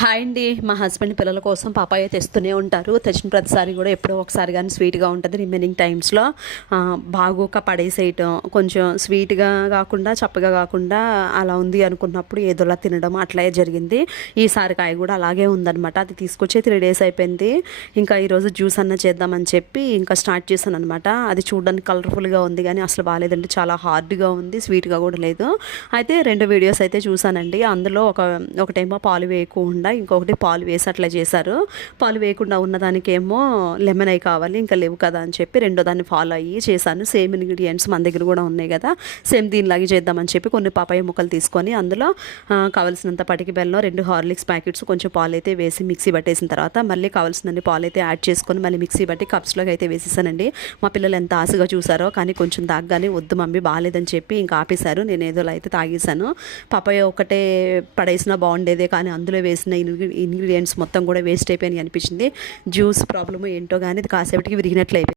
Hi అండి. మా husband పిల్లల కోసం పాపాయ తెస్తూనే ఉంటారు. తెచ్చిన ప్రతిసారి కూడా ఎప్పుడో ఒకసారి కానీ స్వీట్గా ఉంటుంది. రిమైనింగ్ టైమ్స్లో బాగోక పడేసేయటం, కొంచెం స్వీట్గా కాకుండా చప్పగా కాకుండా అలా ఉంది అనుకున్నప్పుడు ఏదోలా తినడం అట్లా జరిగింది. ఈసారి కాయ కూడా అలాగే ఉందనమాట. అది తీసుకొచ్చి 3 days అయిపోయింది. ఇంకా ఈరోజు జ్యూస్ అన్న చేద్దామని చెప్పి ఇంకా స్టార్ట్ చేశాను అనమాట. అది చూడడానికి కలర్ఫుల్గా ఉంది కానీ అసలు బాగాలేదండి. చాలా హార్డ్గా ఉంది, స్వీట్గా కూడా లేదు. అయితే 2 వీడియోస్ అయితే చూసానండి. అందులో ఒకటేమో పాలు వేయకుండా, ఇంకొకటి పాలు వేసి అట్లా చేశారు. పాలు వేయకుండా ఉన్నదానికేమో లెమన్ అయి కావాలి, ఇంకా లేవు కదా అని చెప్పి రెండో దాన్ని ఫాలో అయ్యి చేశాను. సేమ్ ఇంగ్రీడియంట్స్ మన దగ్గర కూడా ఉన్నాయి కదా, సేమ్ దీనిలాగే చేద్దామని చెప్పి కొన్ని పాపాయ ముక్కలు తీసుకొని అందులో కావాల్సినంత పటికి బెల్లం, 2 హార్లిక్స్ ప్యాకెట్స్, కొంచెం పాలు అయితే వేసి మిక్సీ పట్టేసిన తర్వాత మళ్ళీ కావాల్సినన్ని పాలు అయితే యాడ్ చేసుకొని మళ్ళీ మిక్సీ బట్టి కప్స్లోకి అయితే వేసేసానండి. మా పిల్లలు ఎంత ఆశగా చూసారో, కానీ కొంచెం తాగగానే వద్దు మమ్మీ బాగాలేదని చెప్పి ఇంకా ఆపేశారు. నేను ఏదోలా అయితే తాగేశాను. పాపాయ ఒకటే పడేసినా బాగుండేదే, కానీ అందులో వేసిన ఇంగ్రీడియంట్స్ మొత్తం కూడా వేస్ట్ అయిపోయినాయి అనిపించింది. జ్యూస్ ప్రాబ్లమ్ ఏంటో కానీ ఇది కాసేపటికి విరిగినట్లు అయిపోయింది.